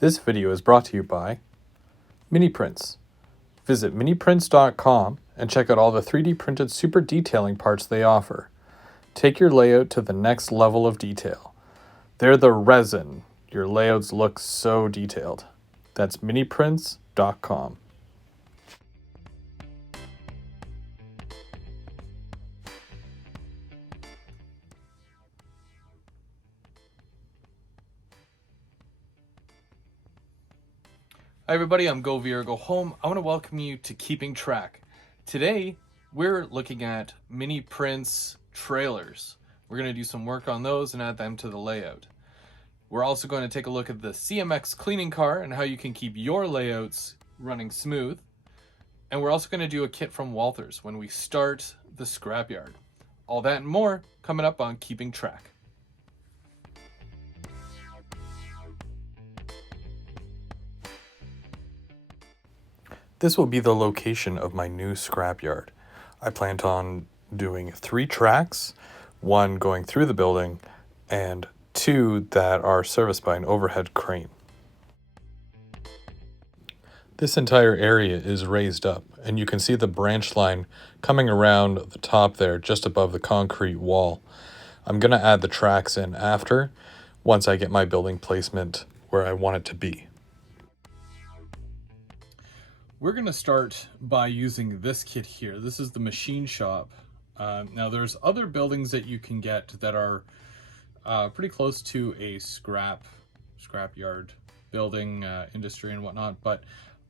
This video is brought to you by Mini-Prints. Visit miniprints.com and check out all the 3D printed super detailing parts they offer. Take your layout to the next level of detail. They're the resin. Your layouts look so detailed. That's miniprints.com. Hi everybody, I'm Go Veer Go Home. I want to welcome you to Keeping Track. Today, we're looking at Mini-Prints trailers. We're going to do some work on those and add them to the layout. We're also going to take a look at the CMX cleaning car and how you can keep your layouts running smooth. And we're also going to do a kit from Walthers when we start the scrapyard. All that and more coming up on Keeping Track. This will be the location of my new scrapyard. I planned on doing 3 tracks, 1 going through the building, and 2 that are serviced by an overhead crane. This entire area is raised up, and you can see the branch line coming around the top there, just above the concrete wall. I'm going to add the tracks in after, once I get my building placement where I want it to be. We're going to start by using this kit here. This is the machine shop. Now there's other buildings that you can get that are pretty close to a scrapyard building industry and whatnot, but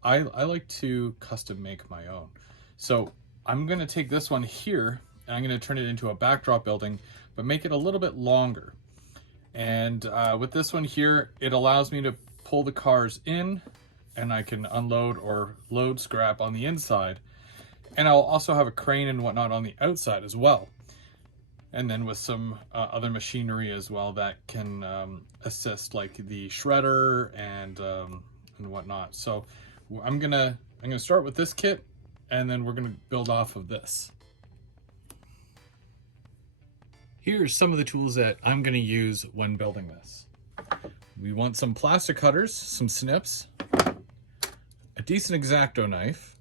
I like to custom make my own. So I'm going to take this one here and I'm going to turn it into a backdrop building, but make it a little bit longer. And with this one here, it allows me to pull the cars in, and I can unload or load scrap on the inside. And I'll also have a crane and whatnot on the outside as well. And then with some other machinery as well that can assist, like the shredder and whatnot. So I'm gonna start with this kit, and then we're gonna build off of this. Here's some of the tools that I'm gonna use when building this. We want some plastic cutters, some snips, a decent X-Acto knife,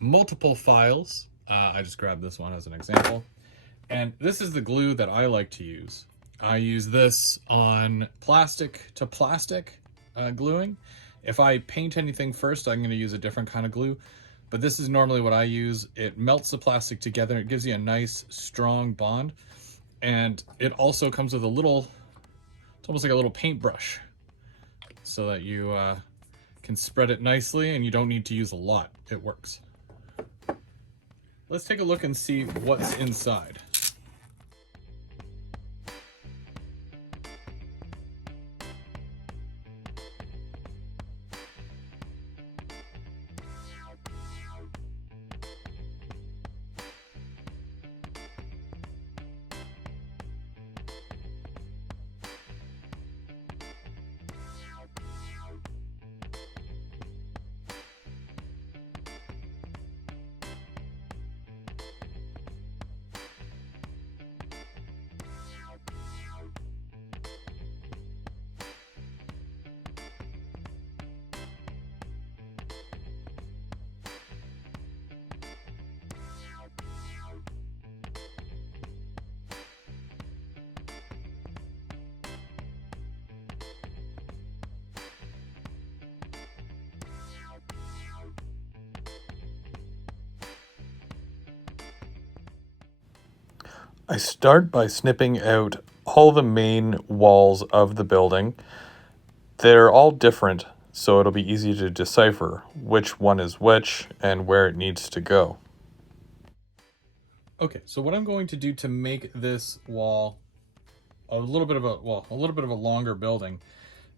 multiple files. I just grabbed this one as an example. And this is the glue that I like to use. I use this on plastic to plastic gluing. If I paint anything first, I'm going to use a different kind of glue. But this is normally what I use. It melts the plastic together. It gives you a nice, strong bond. And it also comes with a little, it's almost like a little paintbrush, so that you can spread it nicely and you don't need to use a lot. It works. Let's take a look and see what's inside. I start by snipping out all the main walls of the building. They're all different, so it'll be easy to decipher which one is which and where it needs to go. Okay, so what I'm going to do to make this wall a little bit of a longer building,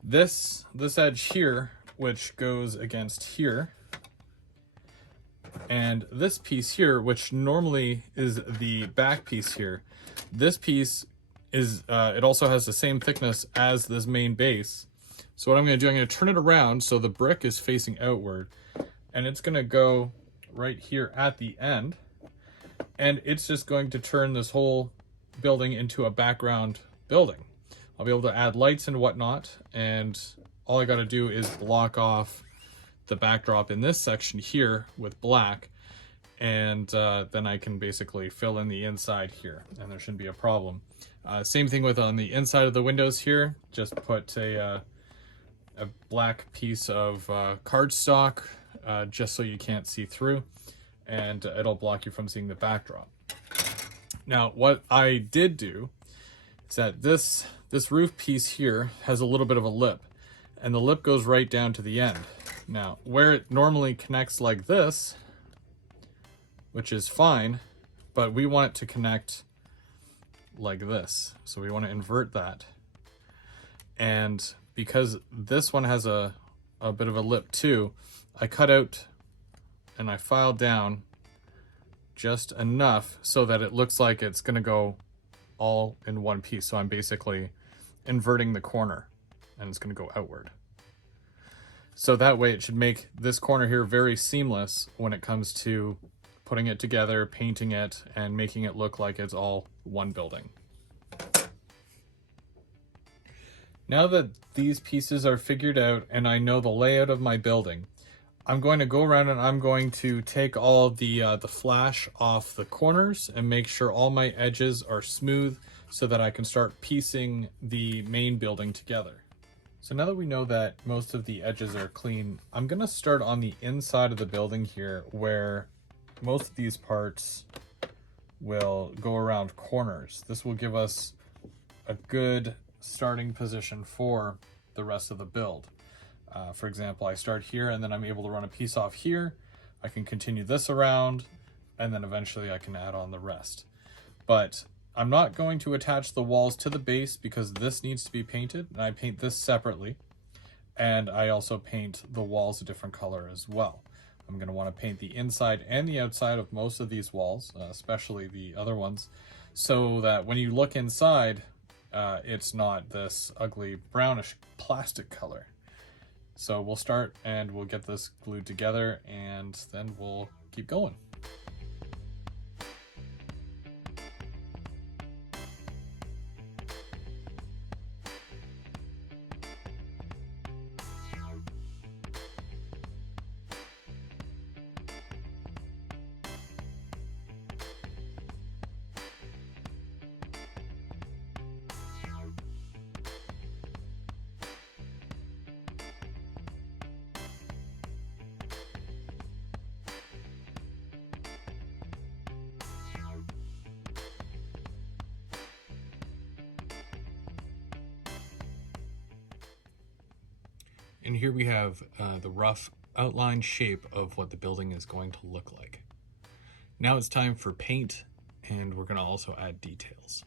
this edge here, which goes against here, and this piece here, which normally is the back piece here, this piece is, it also has the same thickness as this main base. So what I'm going to do, I'm going to turn it around so the brick is facing outward, and it's going to go right here at the end, and it's just going to turn this whole building into a background building. I'll be able to add lights and whatnot, and all I got to do is block off the backdrop in this section here with black, and then I can basically fill in the inside here, and there shouldn't be a problem. Same thing with on the inside of the windows here. Just put a black piece of cardstock just so you can't see through, and it'll block you from seeing the backdrop. Now, what I did do is that this roof piece here has a little bit of a lip, and the lip goes right down to the end. Now, where it normally connects like this, which is fine, but we want it to connect like this. So we want to invert that. And because this one has a bit of a lip too, I cut out and I filed down just enough so that it looks like it's going to go all in one piece. So I'm basically inverting the corner, and it's going to go outward. So that way it should make this corner here very seamless when it comes to putting it together, painting it, and making it look like it's all one building. Now that these pieces are figured out and I know the layout of my building, I'm going to go around and I'm going to take all the flash off the corners and make sure all my edges are smooth so that I can start piecing the main building together. So now that we know that most of the edges are clean, I'm going to start on the inside of the building here where most of these parts will go around corners. This will give us a good starting position for the rest of the build. For example, I start here and then I'm able to run a piece off here. I can continue this around, and then eventually I can add on the rest. But I'm not going to attach the walls to the base because this needs to be painted, and I paint this separately. And I also paint the walls a different color as well. I'm going to want to paint the inside and the outside of most of these walls, especially the other ones, so that when you look inside, it's not this ugly brownish plastic color. So we'll start and we'll get this glued together, and then we'll keep going. And here we have the rough outline shape of what the building is going to look like. Now it's time for paint, and we're going to also add details.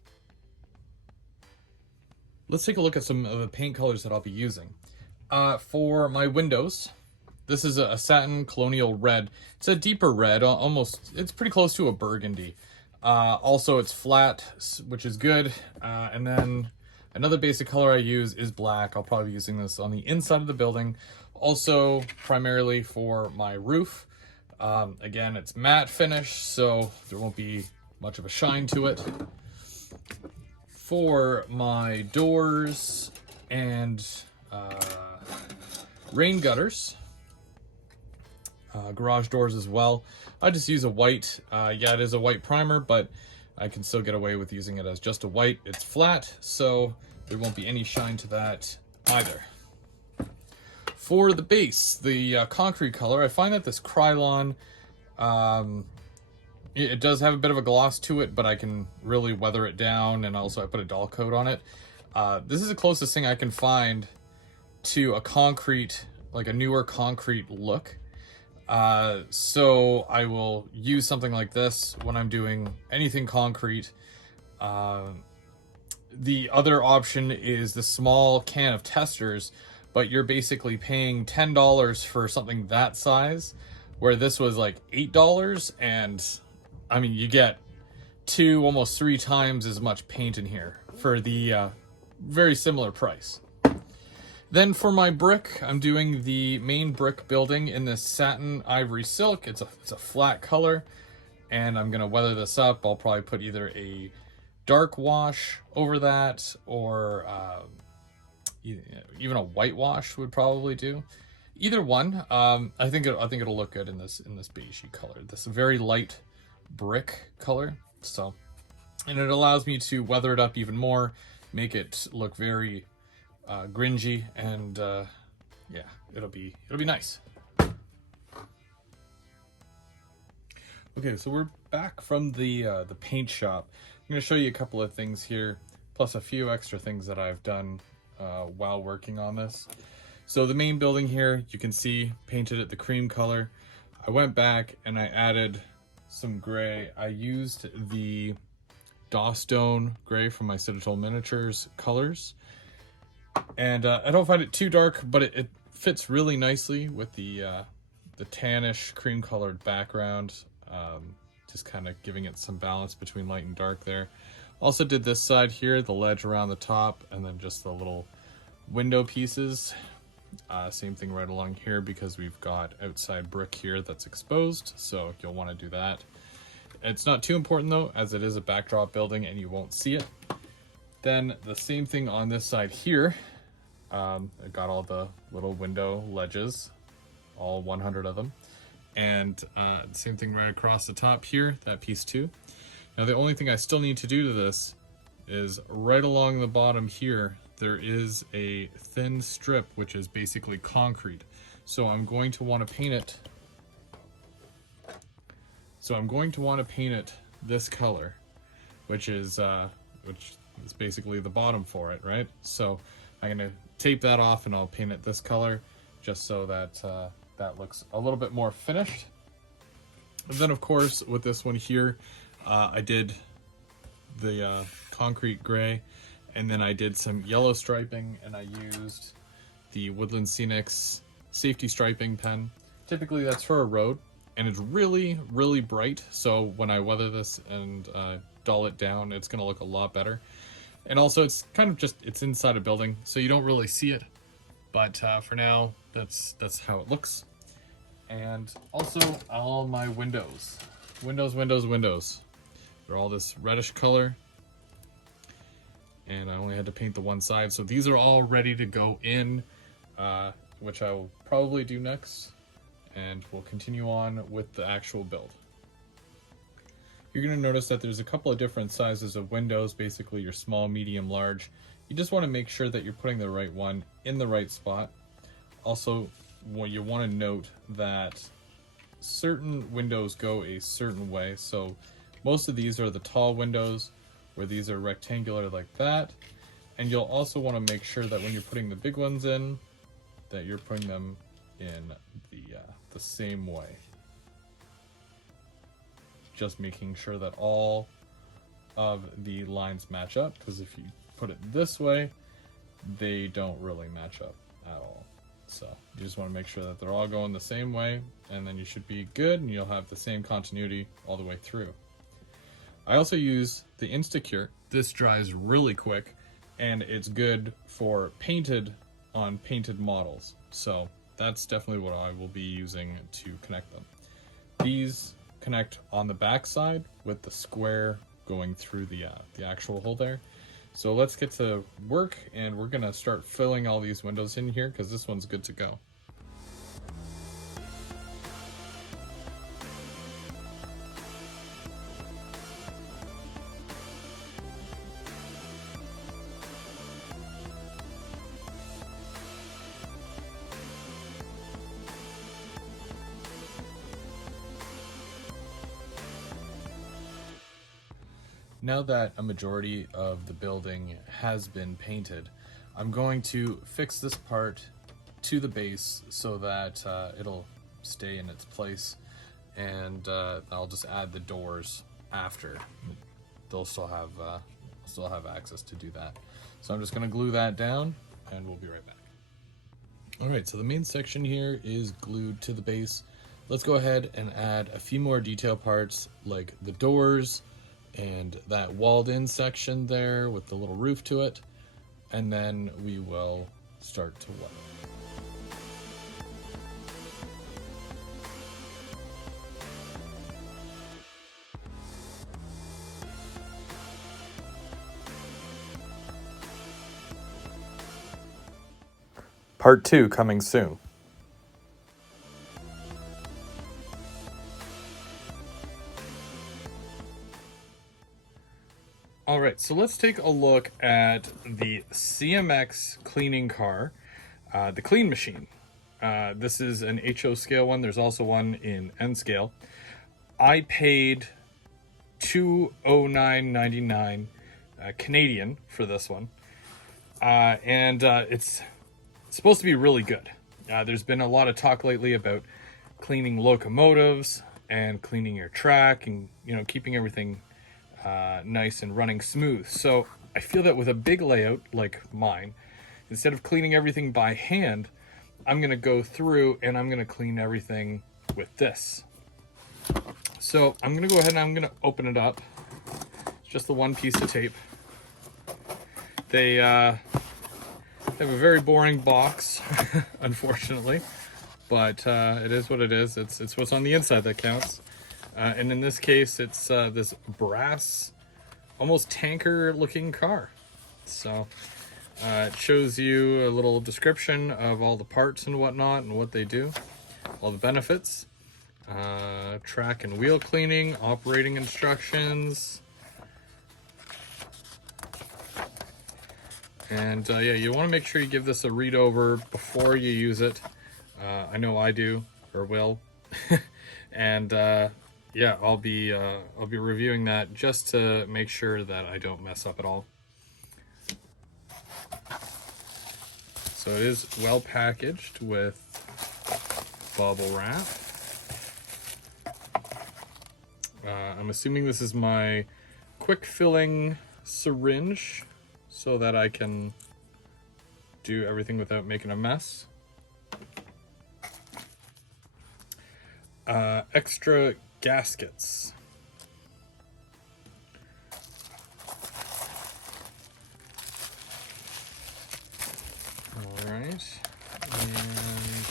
Let's take a look at some of the paint colors that I'll be using. For my windows, this is a satin colonial red. It's a deeper red, almost, it's pretty close to a burgundy. Also, it's flat, which is good. And then another basic color I use is black. I'll probably be using this on the inside of the building. Also, primarily for my roof. Again, it's matte finish, so there won't be much of a shine to it. For my doors and rain gutters, garage doors as well, I just use a white. Yeah, it is a white primer, but I can still get away with using it as just a white. It's flat, so there won't be any shine to that either. For the base, the concrete color, I find that this Krylon, it does have a bit of a gloss to it, but I can really weather it down, and also I put a dull coat on it. This is the closest thing I can find to a concrete, like a newer concrete look. So I will use something like this when I'm doing anything concrete. The other option is the small can of testers, but you're basically paying $10 for something that size, where this was like $8, and I mean, you get 2, almost 3 times as much paint in here for the very similar price. Then for my brick, I'm doing the main brick building in this satin ivory silk. It's a flat color, and I'm gonna weather this up. I'll probably put either a dark wash over that, or even a whitewash would probably do. Either one. I think it'll look good in this beigey color. This very light brick color. So, and it allows me to weather it up even more, make it look very gringy, and yeah, it'll be nice. Okay, so we're back from the paint shop. I'm going to show you a couple of things here, plus a few extra things that I've done while working on this. So the main building here, you can see painted it the cream color. I went back and I added some gray. I used the Dawstone gray from my Citadel Miniatures colors. And I don't find it too dark, but it fits really nicely with the tannish cream colored background. Just kind of giving it some balance between light and dark there. Also did this side here, the ledge around the top, and then just the little window pieces. Same thing right along here, because we've got outside brick here that's exposed, so you'll want to do that. It's not too important though, as it is a backdrop building and you won't see it. Then the same thing on this side here. I got all the little window ledges, all 100 of them. And same thing right across the top here, that piece too. Now the only thing I still need to do to this is right along the bottom here, there is a thin strip which is basically concrete. So I'm going to want to paint it. This color, which is basically the bottom for it, right? So I'm going to tape that off and I'll paint it this color, just so that that looks a little bit more finished. And then of course with this one here, I did the concrete gray, and then I did some yellow striping, and I used the Woodland Scenics safety striping pen. Typically that's for a road, and it's really, really bright. So when I weather this and dull it down, it's gonna look a lot better. And also it's kind of just, it's inside a building, so you don't really see it. But for now, that's how it looks. And also all my windows. Windows. They're all this reddish color. And I only had to paint the one side. So these are all ready to go in, which I will probably do next. And we'll continue on with the actual build. You're going to notice that there's a couple of different sizes of windows, basically your small, medium, large. You just want to make sure that you're putting the right one in the right spot. Also, what you want to note that certain windows go a certain way. So most of these are the tall windows, where these are rectangular like that. And you'll also want to make sure that when you're putting the big ones in, that you're putting them in the same way. Just making sure that all of the lines match up, because if you put it this way, they don't really match up at all. So you just want to make sure that they're all going the same way, and then you should be good, and you'll have the same continuity all the way through. I also use the Instacure. This dries really quick, and it's good for painted models. So that's definitely what I will be using to connect them. These connect on the back side with the square going through the actual hole there. So let's get to work, and we're gonna start filling all these windows in here, because this one's good to go. Now that a majority of the building has been painted, I'm going to fix this part to the base so that it'll stay in its place, and I'll just add the doors after. They'll still have access to do that. So I'm just going to glue that down, and we'll be right back. Alright, so the main section here is glued to the base. Let's go ahead and add a few more detail parts, like the doors, and that walled in section there with the little roof to it, and then we will start to weld. Part 2 coming soon. All right, so let's take a look at the CMX cleaning car, the Clean Machine. This is an HO scale one. There's also one in N scale. I paid $209.99 Canadian for this one, and it's supposed to be really good. There's been a lot of talk lately about cleaning locomotives and cleaning your track, and keeping everything nice and running smooth. So I feel that with a big layout like mine, instead of cleaning everything by hand, I'm going to go through and I'm going to clean everything with this. So I'm going to go ahead and I'm going to open it up. It's just the one piece of tape. They have a very boring box, unfortunately, but it is what it is. It's what's on the inside that counts. And in this case, it's this brass, almost tanker-looking car. So it shows you a little description of all the parts and whatnot and what they do, all the benefits, track and wheel cleaning, operating instructions. And yeah, you want to make sure you give this a read over before you use it. I know I do, or will. And yeah, I'll be reviewing that just to make sure that I don't mess up at all. So it is well packaged with bubble wrap. I'm assuming this is my quick filling syringe so that I can do everything without making a mess. Extra gaskets. All right, and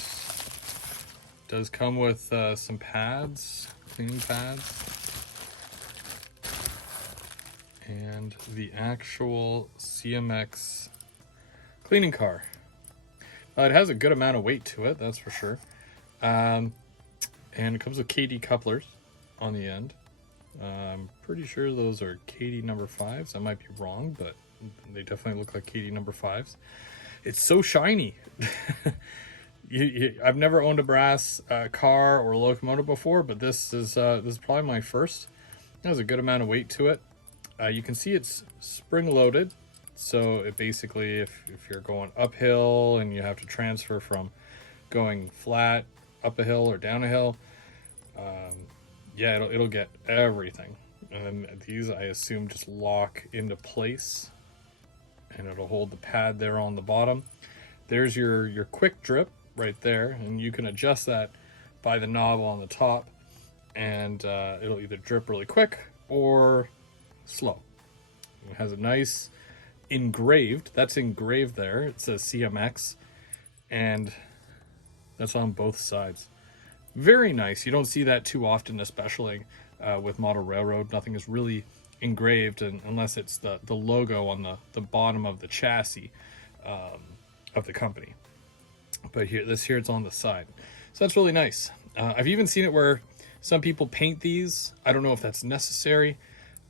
does come with some pads, cleaning pads, and the actual CMX cleaning car. It has a good amount of weight to it, that's for sure. And it comes with KD couplers on the end. I'm pretty sure those are KD number 5s. I might be wrong, but they definitely look like KD number 5s. It's so shiny. I've never owned a brass car or locomotive before, but this is probably my first. It has a good amount of weight to it. You can see it's spring loaded, so it basically, if you're going uphill and you have to transfer from going flat up a hill or down a hill, yeah, it'll get everything. And these, I assume, just lock into place, and it'll hold the pad there on the bottom. There's your quick drip right there, and you can adjust that by the knob on the top, and it'll either drip really quick or slow. It has a nice engraved, that's engraved there, it says CMX, and that's on both sides. Very nice. You don't see that too often, especially with model railroad. Nothing is really engraved unless it's the logo on the bottom of the chassis of the company. But here it's on the side. So that's really nice. I've even seen it where some people paint these. I don't know if that's necessary.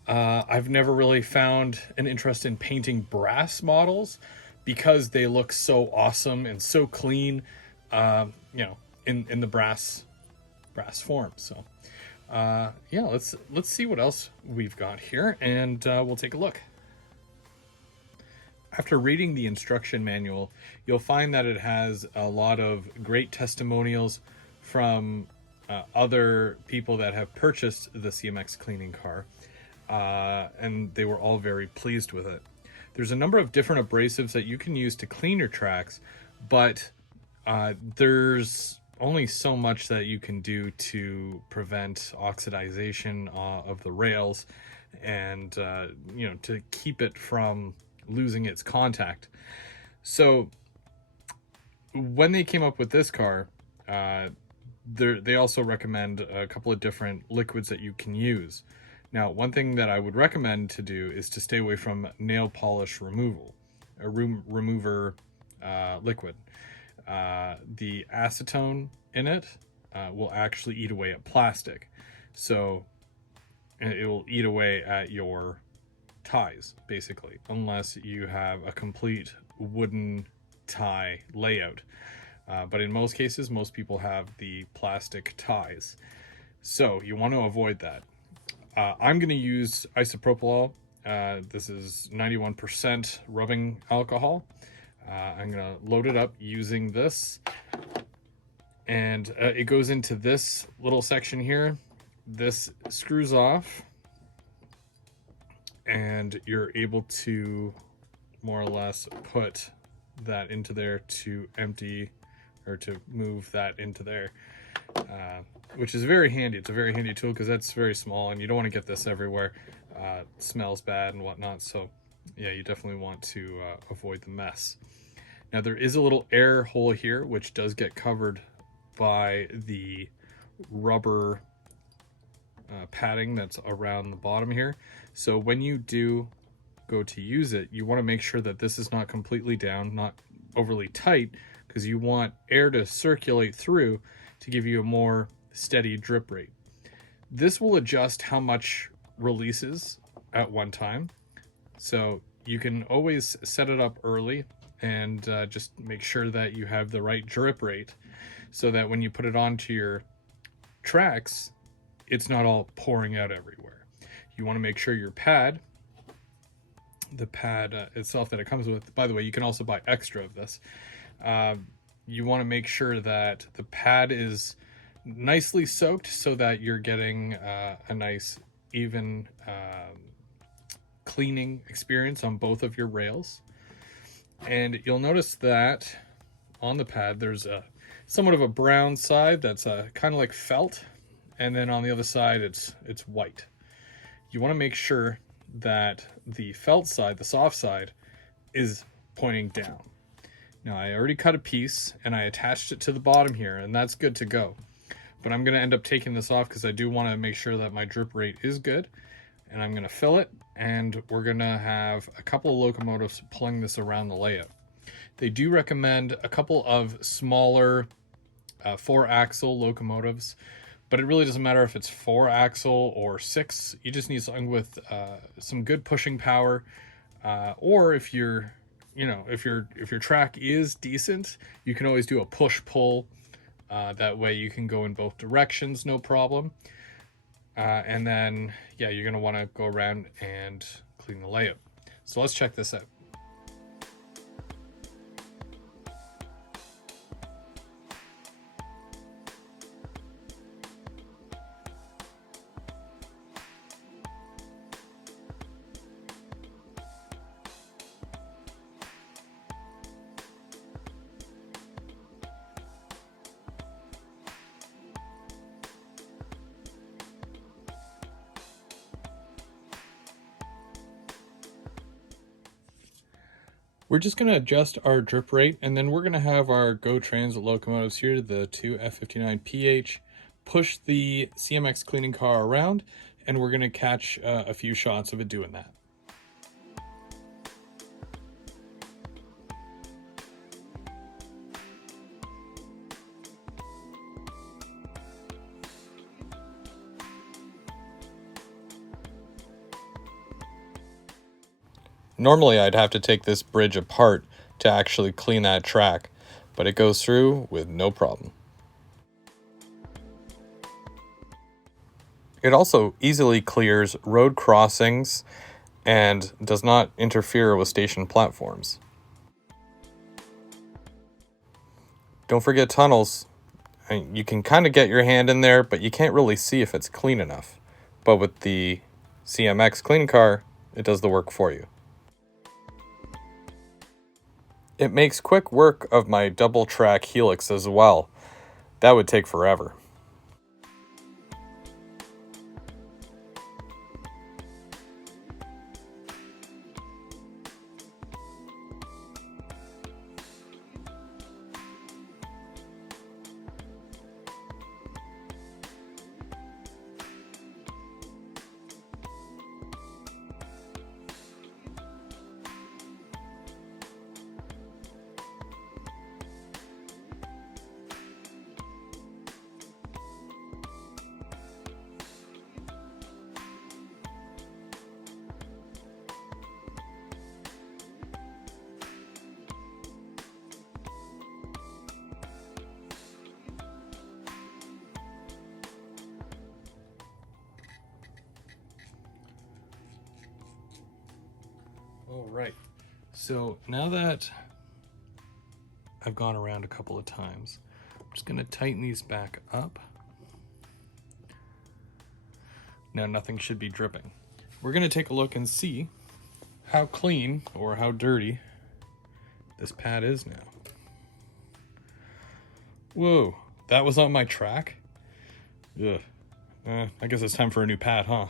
I've never really found an interest in painting brass models because they look so awesome and so clean, in the brass form. So yeah, let's see what else we've got here, and we'll take a look. After reading the instruction manual, you'll find that it has a lot of great testimonials from other people that have purchased the CMX cleaning car, and they were all very pleased with it. There's a number of different abrasives that you can use to clean your tracks, but there's only so much that you can do to prevent oxidization of the rails and to keep it from losing its contact. So when they came up with this car, they also recommend a couple of different liquids that you can use. Now, one thing that I would recommend to do is to stay away from nail polish remover liquid. the acetone in it will actually eat away at plastic. So it will eat away at your ties, basically, unless you have a complete wooden tie layout. But in most cases, most people have the plastic ties. So you want to avoid that. I'm going to use isopropyl. This is 91% rubbing alcohol. I'm going to load it up using this. And it goes into this little section here. This screws off. And you're able to more or less put that into there to empty or to move that into there, which is very handy. It's a very handy tool because that's very small and you don't want to get this everywhere. It smells bad and whatnot. So yeah, you definitely want to avoid the mess. Now there is a little air hole here, which does get covered by the rubber padding that's around the bottom here. So when you do go to use it, you want to make sure that this is not completely down, not overly tight, because you want air to circulate through to give you a more steady drip rate. This will adjust how much releases at one time. So you can always set it up early and just make sure that you have the right drip rate so that when you put it onto your tracks, it's not all pouring out everywhere. You want to make sure your pad, the pad itself that it comes with, by the way, you can also buy extra of this. You want to make sure that the pad is nicely soaked so that you're getting a nice even cleaning experience on both of your rails. And you'll notice that on the pad there's a somewhat of a brown side that's kind of like felt, and then on the other side it's white. You want to make sure that the felt side, the soft side, is pointing down. Now I already cut a piece and I attached it to the bottom here, and that's good to go. But I'm going to end up taking this off because I do want to make sure that my drip rate is good. And I'm going to fill it, and we're going to have a couple of locomotives pulling this around the layout. They do recommend a couple of smaller 4-axle locomotives, but it really doesn't matter if it's 4-axle or 6. You just need something with some good pushing power, or if you're, if your track is decent, you can always do a push-pull. That way you can go in both directions, no problem. And then, yeah, you're going to want to go around and clean the layout. So let's check this out. We're just going to adjust our drip rate, and then we're going to have our GO Transit locomotives here, the two F59PH, push the CMX cleaning car around, and we're going to catch a few shots of it doing that. Normally I'd have to take this bridge apart to actually clean that track, but it goes through with no problem. It also easily clears road crossings and does not interfere with station platforms. Don't forget tunnels. You can kind of get your hand in there, but you can't really see if it's clean enough. But with the CMX cleaning car, it does the work for you. It makes quick work of my double track Helix as well. That would take forever. All right, so now that I've gone around a couple of times, I'm just gonna tighten these back up. Now nothing should be dripping. We're gonna take a look and see how clean or how dirty this pad is now. Whoa, that was on my track? Ugh. I guess it's time for a new pad, huh?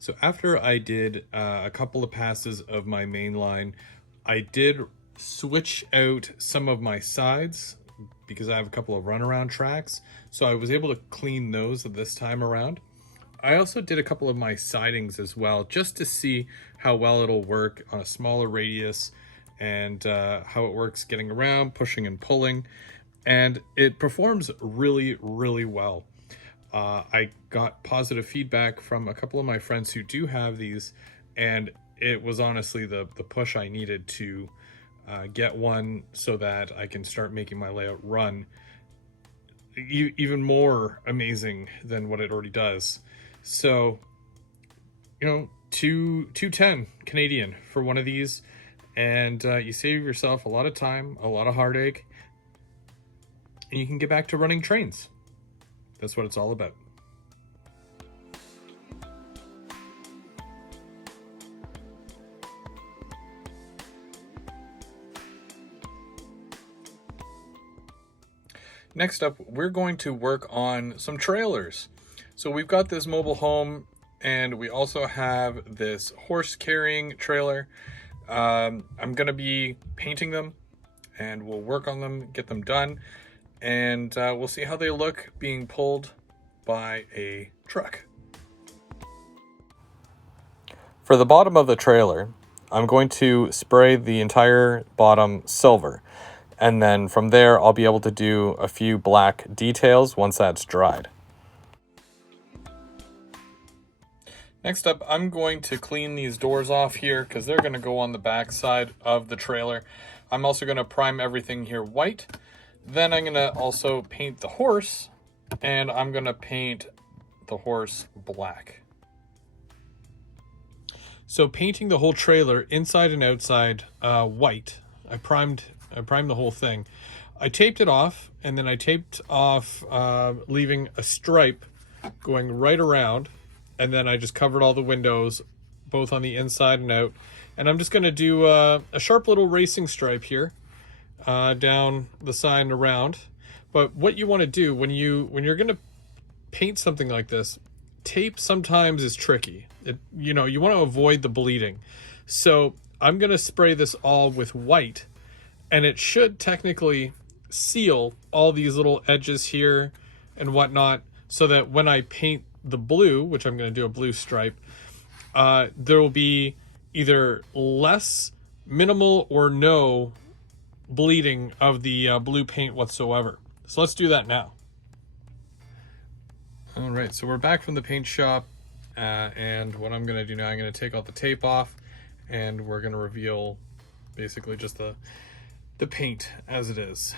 So after I did a couple of passes of my main line, I did switch out some of my sides because I have a couple of runaround tracks. So I was able to clean those this time around. I also did a couple of my sidings as well, just to see how well it'll work on a smaller radius and how it works getting around, pushing and pulling. And it performs really, really well. I got positive feedback from a couple of my friends who do have these, and it was honestly the push I needed to get one so that I can start making my layout run even more amazing than what it already does. So, you know, 210 Canadian for one of these, and you save yourself a lot of time, a lot of heartache, and you can get back to running trains. That's what it's all about. Next up, we're going to work on some trailers. So we've got this mobile home, and we also have this horse carrying trailer. I'm gonna be painting them, and we'll work on them, get them done, and we'll see how they look being pulled by a truck. For the bottom of the trailer, I'm going to spray the entire bottom silver, and then from there I'll be able to do a few black details once that's dried. Next up, I'm going to clean these doors off here because they're going to go on the back side of the trailer. I'm also going to prime everything here white. Then I'm going to also paint the horse, and I'm going to paint the horse black. So painting the whole trailer inside and outside white, I primed the whole thing. I taped it off, and then I taped off leaving a stripe going right around, and then I just covered all the windows both on the inside and out. And I'm just going to do a sharp little racing stripe here down the side and around. But what you want to do when you're going to paint something like this, tape sometimes is tricky. You want to avoid the bleeding. So I'm going to spray this all with white, and it should technically seal all these little edges here and whatnot, so that when I paint the blue, which I'm going to do a blue stripe, there will be either less, minimal, or no bleeding of the blue paint whatsoever. So let's do that now. All right, so we're back from the paint shop, and what I'm going to do now, I'm going to take all the tape off, and we're going to reveal basically just the paint as it is.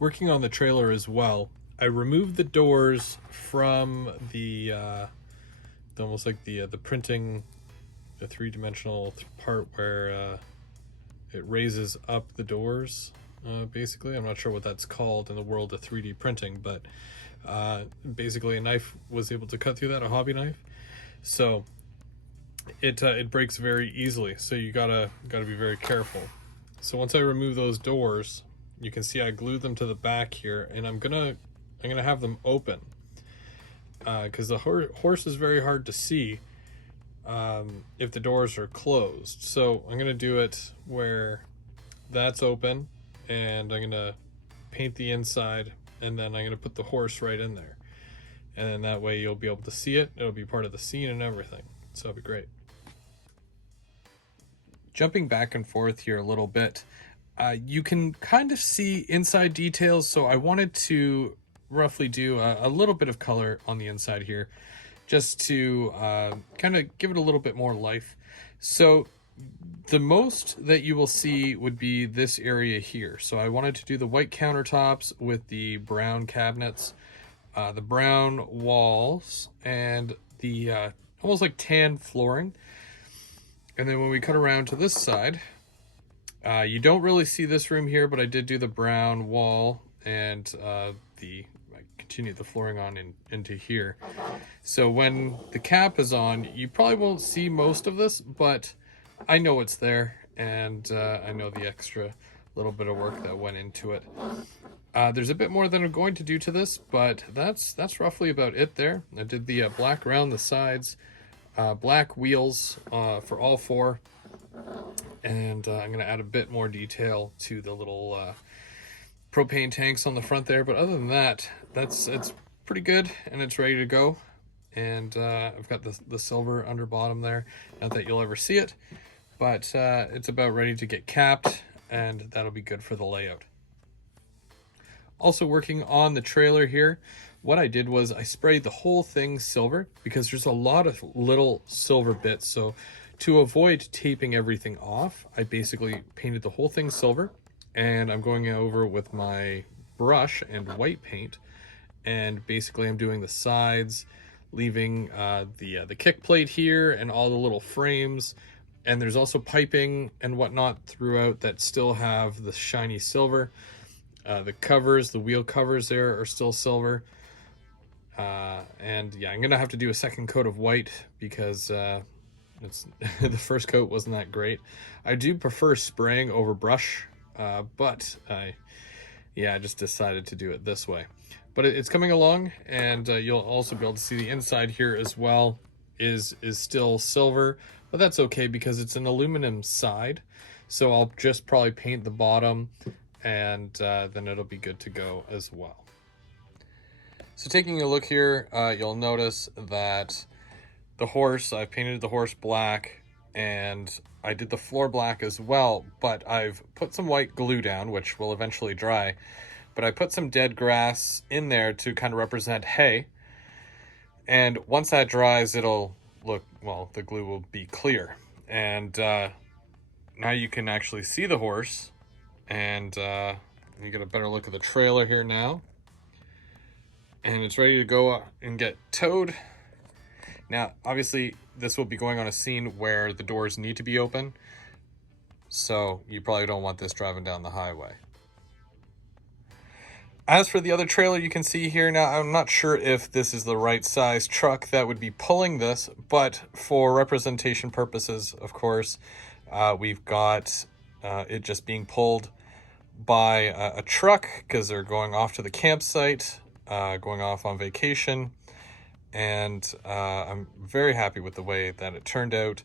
Working on the trailer as well, I removed the doors from the almost like the printing, the three-dimensional part where it raises up the doors. Basically, I'm not sure what that's called in the world of 3D printing, but basically a knife was able to cut through that, a hobby knife. So it breaks very easily. So you gotta be very careful. So once I remove those doors, you can see I glued them to the back here, and I'm gonna have them open because the horse is very hard to see if the doors are closed. So I'm gonna do it where that's open, and I'm gonna paint the inside, and then I'm gonna put the horse right in there, and then that way you'll be able to see it. It'll be part of the scene and everything, so it'll be great. Jumping back and forth here a little bit, you can kind of see inside details, so I wanted to roughly do a little bit of color on the inside here, just to kind of give it a little bit more life. So the most that you will see would be this area here. So I wanted to do the white countertops with the brown cabinets, the brown walls, and the almost like tan flooring. And then when we cut around to this side, you don't really see this room here, but I did do the brown wall and I continued the flooring on into here. So when the cap is on, you probably won't see most of this, but I know it's there, and I know the extra little bit of work that went into it. There's a bit more that I'm going to do to this, but that's roughly about it there. I did the black around the sides, black wheels for all four, and I'm going to add a bit more detail to the little propane tanks on the front there. But other than that, it's pretty good, and it's ready to go. And I've got the silver under bottom there. Not that you'll ever see it, but it's about ready to get capped, and that'll be good for the layout. Also working on the trailer here, what I did was I sprayed the whole thing silver because there's a lot of little silver bits. So to avoid taping everything off, I basically painted the whole thing silver, and I'm going over with my brush and white paint, and basically I'm doing the sides, leaving the kick plate here and all the little frames, and there's also piping and whatnot throughout that still have the shiny silver. The covers, the wheel covers there are still silver. And yeah, I'm gonna have to do a second coat of white because it's the first coat wasn't that great. I do prefer spraying over brush, but I just decided to do it this way. But it's coming along, and you'll also be able to see the inside here as well is still silver, but that's okay because it's an aluminum side. So I'll just probably paint the bottom, and then it'll be good to go as well. So taking a look here, you'll notice that the horse, I painted the horse black, and I did the floor black as well, but I've put some white glue down, which will eventually dry. But I put some dead grass in there to kind of represent hay. And once that dries, it'll look, well, the glue will be clear. And now you can actually see the horse. And you get a better look at the trailer here now. And it's ready to go and get towed. Now, obviously, this will be going on a scene where the doors need to be open. So you probably don't want this driving down the highway. As for the other trailer you can see here, now I'm not sure if this is the right size truck that would be pulling this, but for representation purposes, of course, we've got it just being pulled by a truck because they're going off to the campsite, going off on vacation, and I'm very happy with the way that it turned out.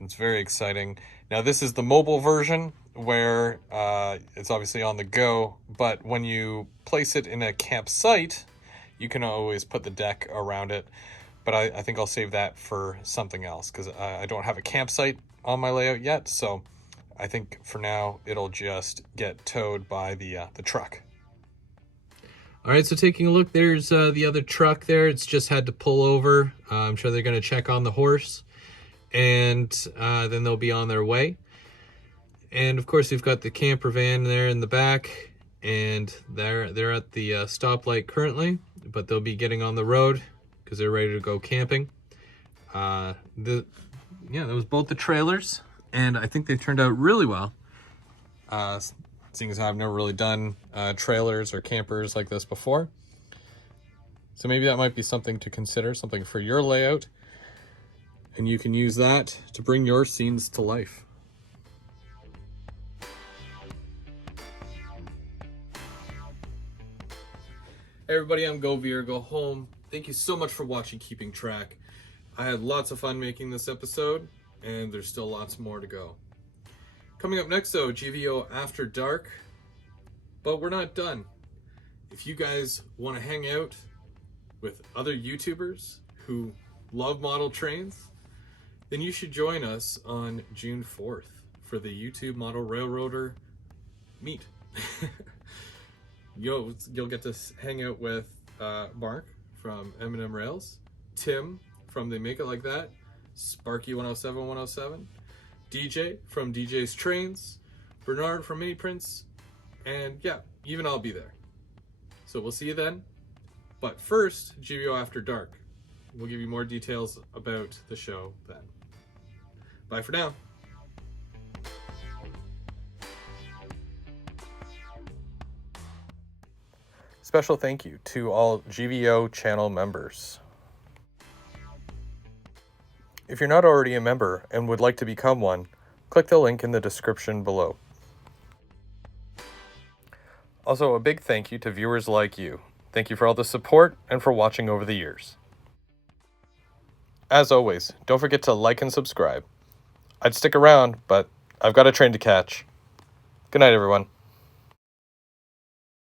It's very exciting. Now this is the mobile version where it's obviously on the go, but when you place it in a campsite, you can always put the deck around it. But I think I'll save that for something else because I don't have a campsite on my layout yet. So I think for now it'll just get towed by the truck. All right, so taking a look, there's the other truck there. It's just had to pull over. I'm sure they're going to check on the horse, and then they'll be on their way. And of course, we've got the camper van there in the back, and they're at the stoplight currently, but they'll be getting on the road because they're ready to go camping. That was both the trailers, and I think they turned out really well. Seeing as I've never really done trailers or campers like this before. So maybe that might be something to consider, something for your layout. and you can use that to bring your scenes to life. Hey everybody, I'm Go Veer, Go Home. Thank you so much for watching Keeping Track. I had lots of fun making this episode, and there's still lots more to go. Coming up next though, GVO After Dark, but we're not done. If you guys want to hang out with other YouTubers who love model trains, then you should join us on June 4th for the YouTube Model Railroader meet. You'll get to hang out with Mark from M&M Rails, Tim from They Make It Like That, Sparky 107, DJ from DJ's Trains, Bernard from Mini Prince, and yeah, even I'll be there. So we'll see you then. But first, GVO After Dark. We'll give you more details about the show then. Bye for now. Special thank you to all GVO channel members. If you're not already a member and would like to become one, click the link in the description below. Also, a big thank you to viewers like you. Thank you for all the support and for watching over the years. As always, don't forget to like and subscribe. I'd stick around, but I've got a train to catch. Good night, everyone.